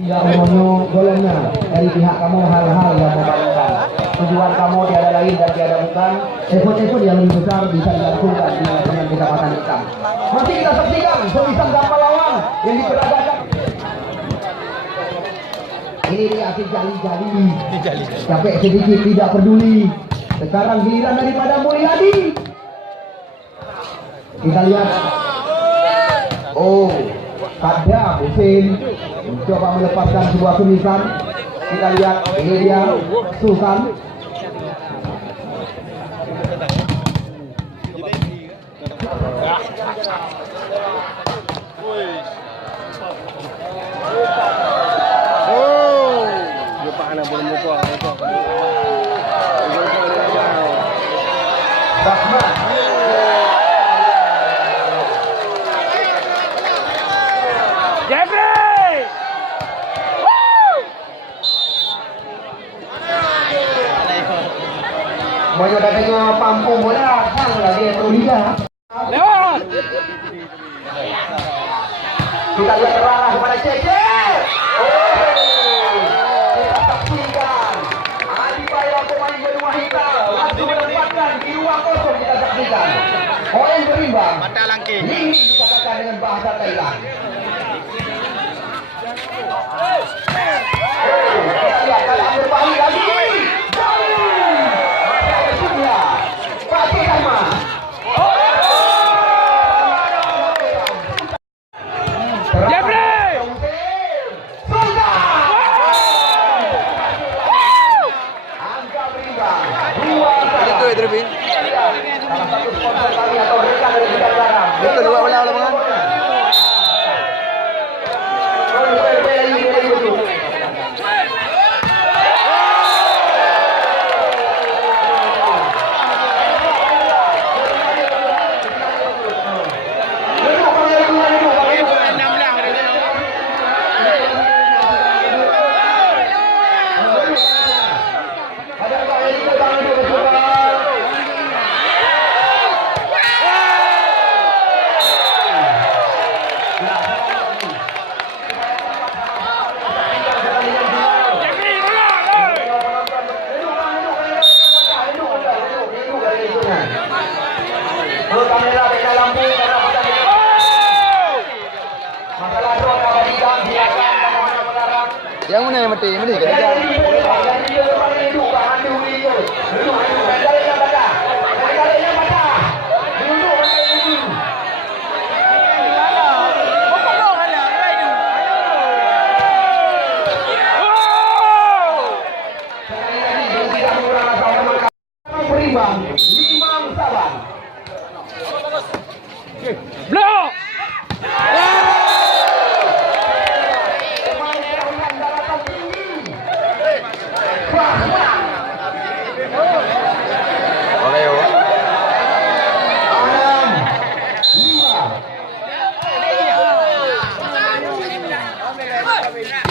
Tidak memenuhi golongan dari pihak kamu hal-hal yang membahayakan. Tujuan kamu tiada lain dan tiada bukan effort yang lebih besar bisa dilakukan di lapangan Kecamatan Ikang. Masih kita saksikan Sobisan Gampal lawan yang diperagakan. Ini dia akhir jali-jali. Capek sedikit tidak peduli. Sekarang giliran daripada Mulyadi. Kita lihat. Oh, ada Husin mencoba melepaskan sebuah tulisan. Kita lihat ini dia Susan. Mau datangnya Pampung bola, sang lah dia Proliga. Lewat. Kita lihat terarah kepada Cece. Kita saksikan. Adi Bayra pemain benua hitam langsung menempatkan di ruang kosong. Kita saksikan. Poin berimbang. Mata langking. Ini dikatakan dengan bahasa Thailand. Kita lihat kalau berbahaya lagi. Kedua belah lapangan. Yang mana yang mati? Ini kan? Berimbang 5 saban. Blok. Lima.